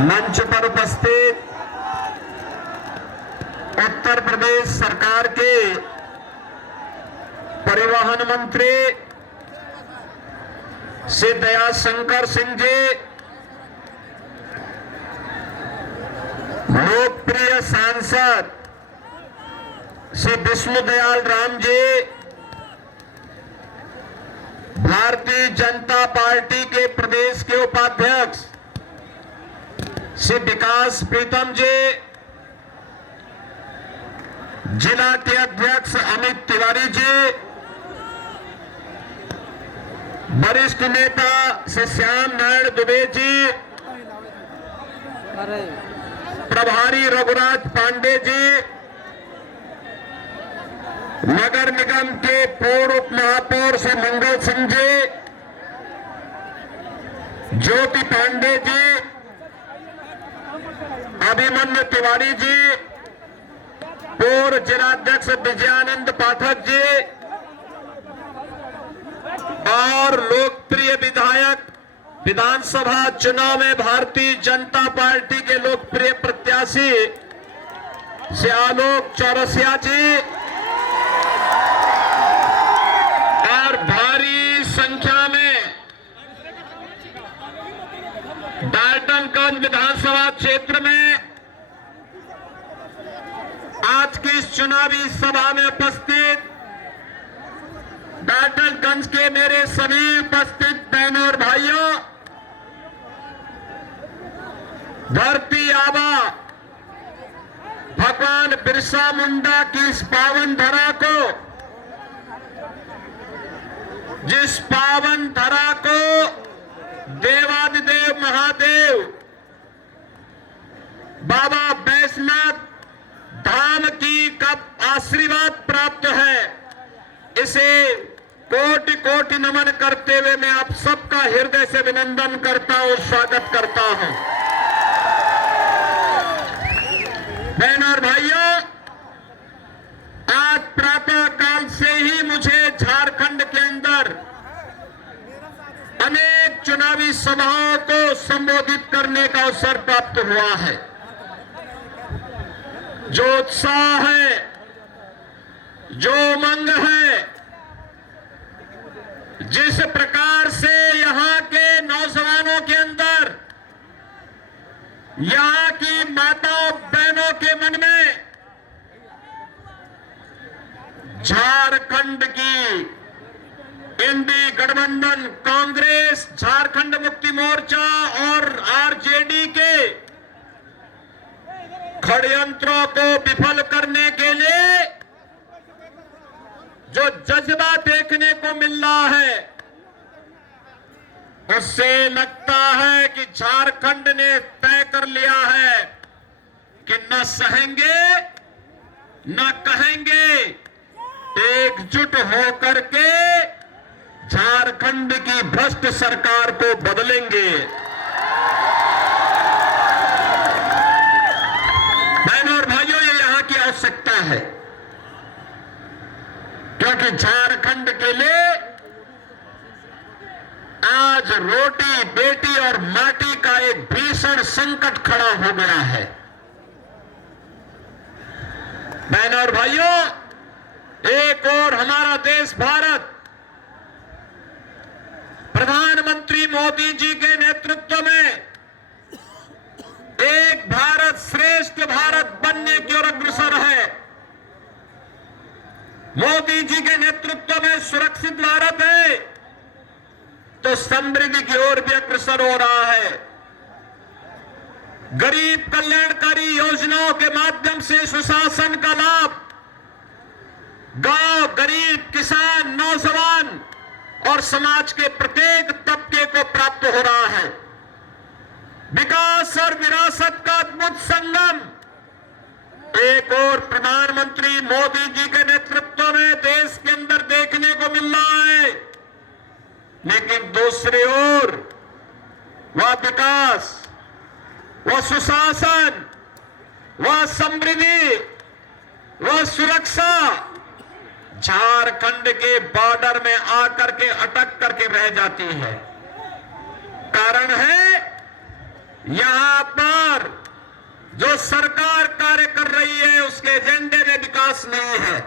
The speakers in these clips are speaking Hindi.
मंच पर उपस्थित उत्तर प्रदेश सरकार के परिवहन मंत्री श्री दयाशंकर सिंह जी, लोकप्रिय सांसद श्री विष्णुदयाल राम जी, भारतीय जनता पार्टी के प्रदेश के उपाध्यक्ष श्री विकास प्रीतम जी, जिला के अध्यक्ष अमित तिवारी जी, वरिष्ठ नेता श्री श्याम नारायण दुबे जी, प्रभारी रघुराज पांडे जी, नगर निगम के पूर्व उप महापौर श्री मंगल सिंह जी, ज्योति पांडे जी, अभिमन्यु तिवारी जी, पूर्व जिलाध्यक्ष विजयानंद पाठक जी और लोकप्रिय विधायक, विधानसभा चुनाव में भारतीय जनता पार्टी के लोकप्रिय प्रत्याशी श्री आलोक चौरसिया जी और भारी संख्या में डाल्टनगंज विधानसभा क्षेत्र में आज की इस चुनावी सभा में उपस्थित डाल्टनगंज के मेरे सभी उपस्थित बहनों और भाइयों, धरती आबा भगवान बिरसा मुंडा की इस पावन धरा को, जिस पावन धरा को देवादिदेव महादेव बाबा बैजनाथ धाम की कब आशीर्वाद प्राप्त है, इसे कोटि कोटि नमन करते हुए मैं आप सबका हृदय से अभिनंदन करता हूं, स्वागत करता हूं। बहनों और भाइयों, आज प्रातः काल से ही मुझे झारखंड के अंदर अनेक चुनावी सभाओं को संबोधित करने का अवसर प्राप्त हुआ है। जो उत्साह है, जो उमंग है, जिस प्रकार से यहां के नौजवानों के अंदर, यहां की माताओं बहनों के मन में झारखंड की इंडी गठबंधन कांग्रेस, झारखंड मुक्ति मोर्चा और आरजेडी के षड्यंत्रों को विफल करने के लिए जो जज्बा देखने को मिल रहा है, उससे लगता है कि झारखंड ने तय कर लिया है कि न सहेंगे न कहेंगे, एकजुट होकर के झारखंड की भ्रष्ट सरकार को बदलेंगे। बहनों और भाइयों, ये यहां की आवश्यकता है, क्योंकि झारखंड के लिए आज रोटी बेटी और माटी का एक भीषण संकट खड़ा हो गया है। बहनों और भाइयों, एक और हमारा देश भारत प्रधानमंत्री मोदी जी के नेतृत्व में एक भारत श्रेष्ठ भारत बनने की ओर अग्रसर है। मोदी जी के नेतृत्व में सुरक्षित भारत है तो समृद्धि की ओर भी अग्रसर हो रहा है। गरीब कल्याणकारी योजनाओं के माध्यम से सुशासन का लाभ गांव, गरीब, किसान, नौजवान और समाज के प्रत्येक तबके को प्राप्त हो रहा है। विकास और विरासत का अद्भुत संगम एक और प्रधानमंत्री मोदी जी के नेतृत्व में देश के अंदर देखने को मिल रहा है, लेकिन दूसरी ओर वह विकास, वह सुशासन, वह समृद्धि, वह सुरक्षा झारखंड के बॉर्डर में आकर के अटक करके रह जाती है। कारण है यहां पर जो सरकार कार्य कर रही है उसके एजेंडे में विकास नहीं है,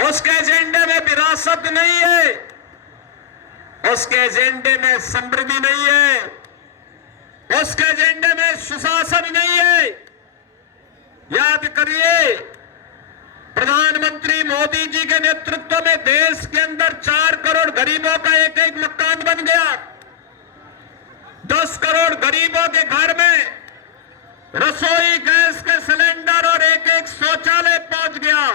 उसके एजेंडे में विरासत नहीं है, उसके एजेंडे में समृद्धि नहीं है, उसके एजेंडे में सुशासन नहीं है। याद करिए, प्रधानमंत्री मोदी जी के नेतृत्व में देश के अंदर 4 करोड़ गरीबों का एक एक मकान बन गया, 10 करोड़ गरीबों के घर में रसोई गैस के सिलेंडर और एक एक शौचालय पहुंच गया,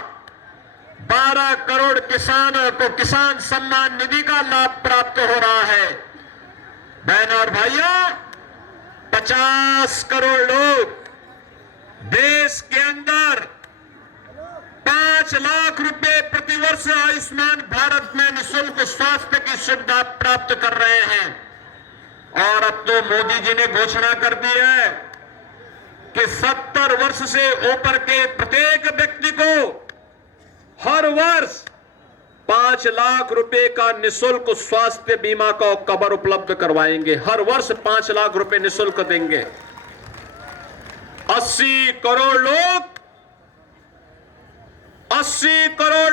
12 करोड़ किसानों को किसान सम्मान निधि का लाभ प्राप्त हो रहा है। बहनों और भाइयों, 50 करोड़ लोग देश के अंदर 5 लाख रुपए प्रतिवर्ष आयुष्मान भारत में निःशुल्क स्वास्थ्य की सुविधा प्राप्त कर रहे हैं। और अब तो मोदी जी ने घोषणा कर दी है कि 70 वर्ष से ऊपर के प्रत्येक व्यक्ति को हर वर्ष 5 लाख रुपए का निःशुल्क स्वास्थ्य बीमा का कवर उपलब्ध करवाएंगे। हर वर्ष 5 लाख रुपए निःशुल्क देंगे। 80 करोड़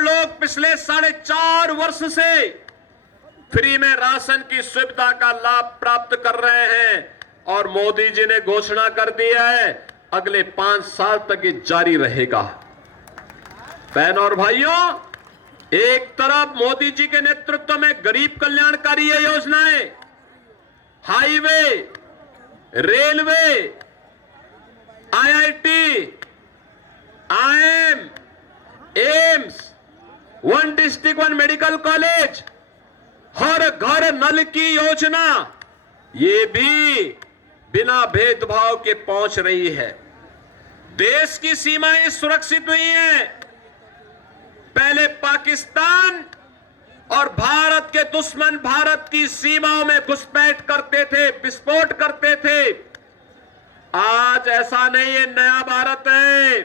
लोग पिछले 4.5 वर्ष से फ्री में राशन की सुविधा का लाभ प्राप्त कर रहे हैं। और मोदी जी ने घोषणा कर दी है अगले 5 साल तक ये जारी रहेगा। बहनों और भाइयों, एक तरफ मोदी जी के नेतृत्व में गरीब कल्याणकारी योजनाएं, highway, railway, IIT, IIM, AIIMS, 1 district 1 medical college, हर घर नल की योजना, ये भी बिना भेदभाव के पहुंच रही है। देश की सीमाएं सुरक्षित हुई हैं। पहले पाकिस्तान और भारत के दुश्मन भारत की सीमाओं में घुसपैठ करते थे, विस्फोट करते थे। आज ऐसा नहीं है, नया भारत है,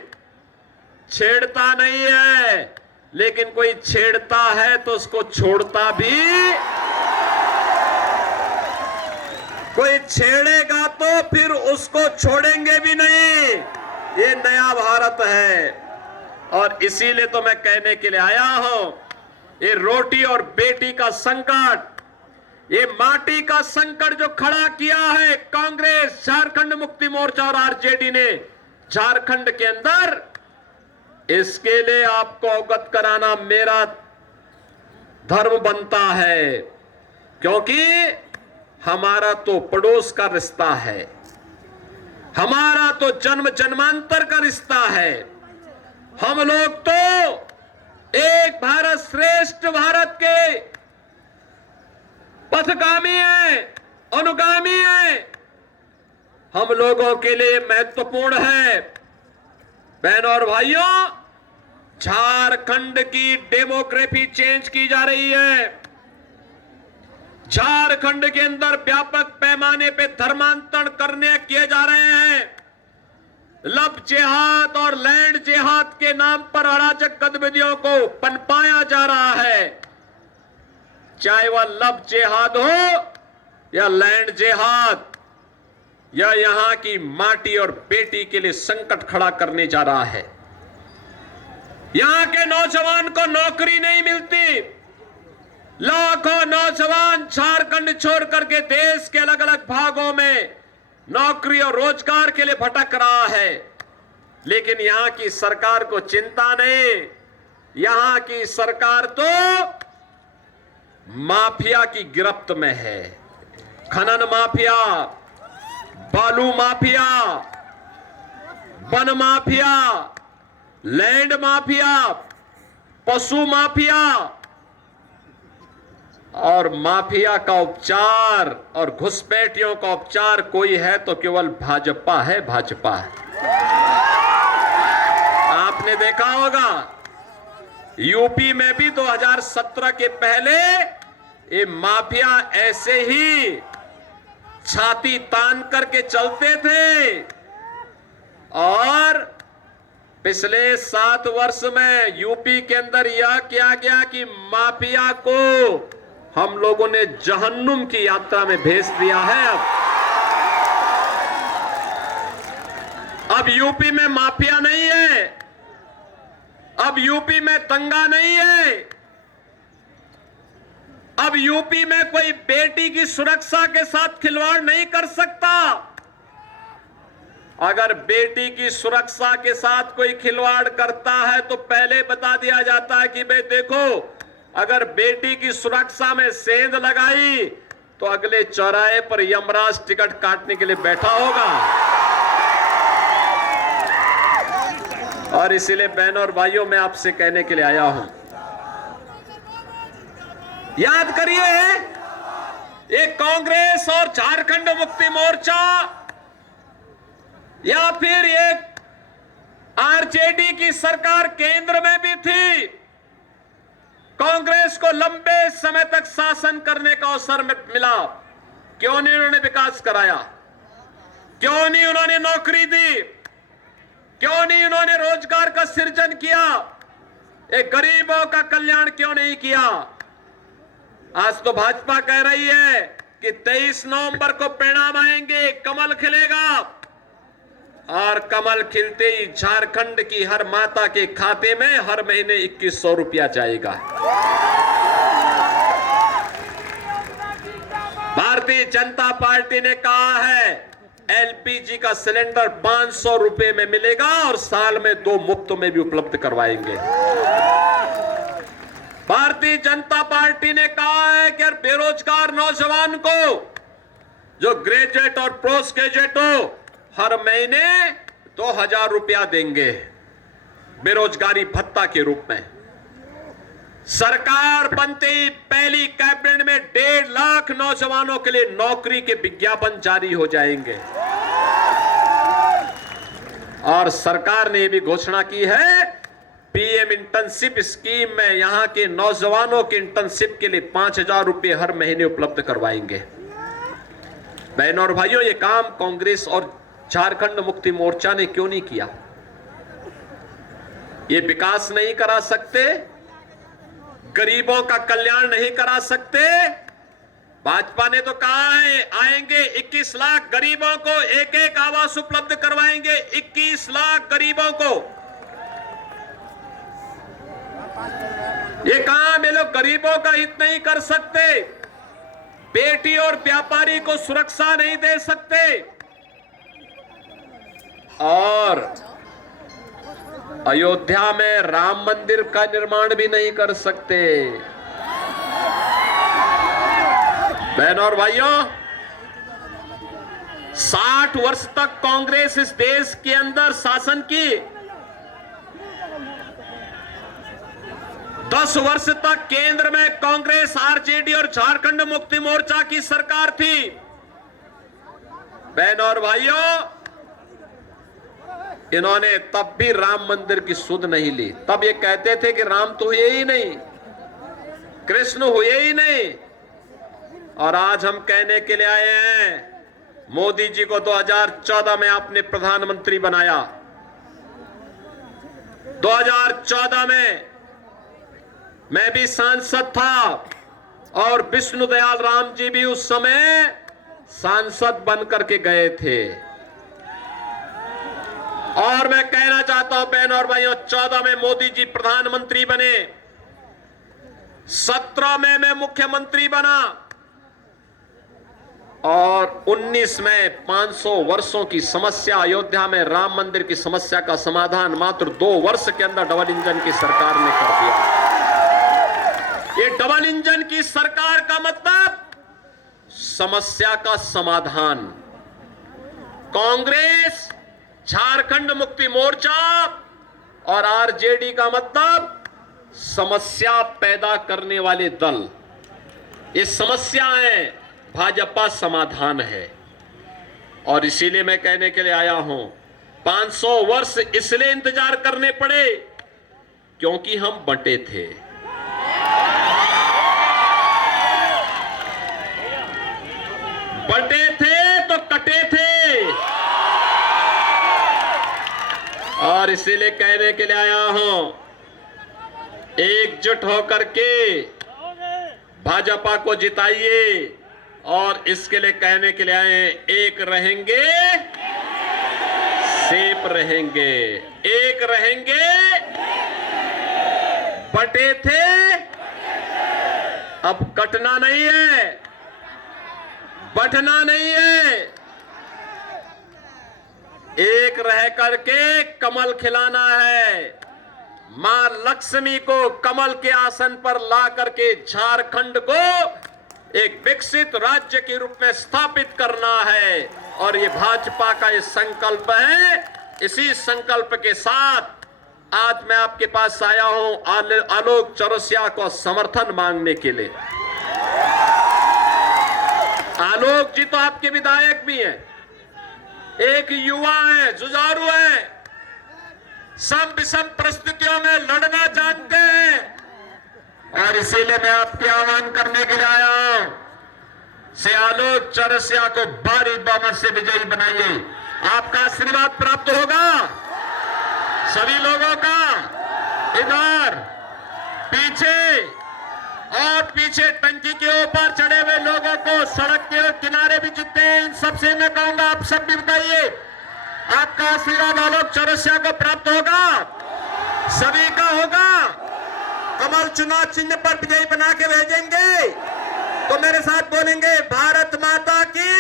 छेड़ता नहीं है। लेकिन कोई छेड़ता है तो उसको छोड़ता भी, कोई छेड़ेगा तो फिर उसको छोड़ेंगे भी नहीं। ये नया भारत है। और इसीलिए तो मैं कहने के लिए आया हूं, ये रोटी और बेटी का संकट, ये माटी का संकट जो खड़ा किया है कांग्रेस, झारखंड मुक्ति मोर्चा और आरजेडी ने झारखंड के अंदर, इसके लिए आपको अवगत कराना मेरा धर्म बनता है। क्योंकि हमारा तो पड़ोस का रिश्ता है, हमारा तो जन्म जन्मांतर का रिश्ता है। हम लोग तो एक भारत श्रेष्ठ भारत के पथगामी हैं, अनुगामी हैं। हम लोगों के लिए महत्वपूर्ण है। बहनों और भाइयों, झारखंड की डेमोग्राफी चेंज की जा रही है। झारखंड के अंदर व्यापक पैमाने पे धर्मांतरण करने किए जा रहे हैं। लव जिहाद और लैंड जिहाद के नाम पर अराजक गतिविधियों को पनपाया जा रहा है। चाहे वह लव जिहाद हो या लैंड जिहाद, या यहां की माटी और बेटी के लिए संकट खड़ा करने जा रहा है। यहां के नौजवान को नौकरी नहीं मिलती। लाखों नौजवान झारखंड छोड़ करके देश के अलग अलग भागों में नौकरी और रोजगार के लिए भटक रहा है। लेकिन यहां की सरकार को चिंता नहीं। यहां की सरकार तो माफिया की गिरफ्त में है। खनन माफिया, बालू mafia, one mafia, land mafia, पशु माफिया, और माफिया का उपचार और घुसपैठियों का उपचार कोई है तो केवल भाजपा है, भाजपा है। आपने देखा होगा यूपी में भी 2017 के पहले ये माफिया ऐसे ही छाती तान करके चलते थे। और पिछले 7 वर्ष में यूपी के अंदर यह किया गया कि माफिया को हम लोगों ने जहन्नुम की यात्रा में भेज दिया है। अब अब यूपी में माफिया नहीं है, अब यूपी में दंगा नहीं है, अब यूपी में कोई बेटी की सुरक्षा के साथ खिलवाड़ नहीं कर सकता। अगर बेटी की सुरक्षा के साथ कोई खिलवाड़ करता है तो पहले बता दिया जाता है कि भाई देखो, अगर बेटी की सुरक्षा में सेंध लगाई तो अगले चौराहे पर यमराज टिकट काटने के लिए बैठा होगा। और इसीलिए बहनों और भाइयों, मैं आपसे कहने के लिए आया हूं, याद करिए, ये कांग्रेस और झारखंड मुक्ति मोर्चा या फिर ये आरजेडी की सरकार केंद्र में भी थी, कांग्रेस को लंबे समय तक शासन करने का अवसर मिला। क्यों नहीं उन्होंने विकास कराया? क्यों नहीं उन्होंने नौकरी दी? क्यों नहीं उन्होंने रोजगार का सृजन किया? एक गरीबों का कल्याण क्यों नहीं किया? आज तो भाजपा कह रही है कि 23 नवंबर को परिणाम आएंगे, कमल खिलेगा, और कमल खिलते ही झारखंड की हर माता के खाते में हर महीने 2100 रुपया जाएगा। भारतीय जनता पार्टी ने कहा है एलपीजी का सिलेंडर 500 रुपए में मिलेगा और साल में 2 मुफ्त में भी उपलब्ध करवाएंगे। भारतीय जनता पार्टी ने कहा है कि बेरोजगार नौजवान को, जो ग्रेजुएट और पोस्ट ग्रेजुएट हो, हर महीने 2000 रुपया देंगे बेरोजगारी भत्ता के रूप में। सरकार बनते ही पहली कैबिनेट में 1.5 लाख नौजवानों के लिए नौकरी के विज्ञापन जारी हो जाएंगे। और सरकार ने भी घोषणा की है, पीएम इंटर्नशिप स्कीम में यहां के नौजवानों के इंटर्नशिप के लिए 5000 रुपए हर महीने उपलब्ध करवाएंगे। बहनों और भाइयों, ये काम कांग्रेस और झारखंड मुक्ति मोर्चा ने क्यों नहीं किया? ये विकास नहीं करा सकते, गरीबों का कल्याण नहीं करा सकते। भाजपा ने तो कहा है आएंगे 21 लाख गरीबों को एक एक आवास उपलब्ध करवाएंगे, 21 लाख गरीबों को। ये काम ये लोग गरीबों का हित नहीं कर सकते, बेटी और व्यापारी को सुरक्षा नहीं दे सकते, और अयोध्या में राम मंदिर का निर्माण भी नहीं कर सकते। बहनों और भाइयों, 60 वर्ष तक कांग्रेस इस देश के अंदर शासन की, 10 वर्ष तक केंद्र में कांग्रेस, आरजेडी और झारखंड मुक्ति मोर्चा की सरकार थी। बहनों और भाइयों, इन्होंने तब भी राम मंदिर की सुध नहीं ली। तब ये कहते थे कि राम तो हुए ही नहीं, कृष्ण हुए ही नहीं। और आज हम कहने के लिए आए हैं, मोदी जी को 2014 में आपने प्रधानमंत्री बनाया। 2014 में मैं भी सांसद था और विष्णु दयाल राम जी भी उस समय सांसद बनकर के गए थे। और मैं कहना चाहता हूं बहनों और भाइयों, 14 में मोदी जी प्रधानमंत्री बने, 17 में मैं मुख्यमंत्री बना, और 19 में 500 वर्षों की समस्या अयोध्या में राम मंदिर की समस्या का समाधान मात्र 2 वर्ष के अंदर डबल इंजन की सरकार ने कर दिया। ये डबल इंजन की सरकार का मतलब समस्या का समाधान। कांग्रेस, झारखंड मुक्ति मोर्चा और आरजेडी का मतलब समस्या पैदा करने वाले दल। ये समस्याएं, भाजपा समाधान है। और इसीलिए मैं कहने के लिए आया हूं, 500 वर्ष इसलिए इंतजार करने पड़े क्योंकि हम बंटे थे। बंटे थे तो कटे थे। और इसीलिए कहने के लिए आया हूं, एकजुट होकर के भाजपा को जिताइए। और इसके लिए कहने के लिए आए, एक रहेंगे सेप रहेंगे, एक रहेंगे, बटे थे अब कटना नहीं है, बंटना नहीं है, एक रह करके कमल खिलाना है। मां लक्ष्मी को कमल के आसन पर ला करके झारखंड को एक विकसित राज्य के रूप में स्थापित करना है और ये भाजपा का ये संकल्प है। इसी संकल्प के साथ आज मैं आपके पास आया हूं आलोक चौरसिया को समर्थन मांगने के लिए। आलोक जी तो आपके विधायक भी हैं, एक युवा है, जुझारू है, सब विषम परिस्थितियों में लड़ना जानते हैं और इसीलिए मैं आपके आह्वान करने के लिए आया हूं से आलोक चौरसिया को भारी बहुमत से विजयी बनाइए। आपका आशीर्वाद प्राप्त होगा सभी लोगों का। इधर पीछे और पीछे टंकी के ऊपर चढ़े हुए लोगों को, सड़क के किनारे भी जितने हैं, इन सबसे मैं कहूंगा आप सब भी बताइए, आपका आशीर्वाद आलोक चौरसिया को प्राप्त होगा, सभी का होगा। कमल चुनाव चिन्ह पर विजयी बना के भेजेंगे तो मेरे साथ बोलेंगे भारत माता की।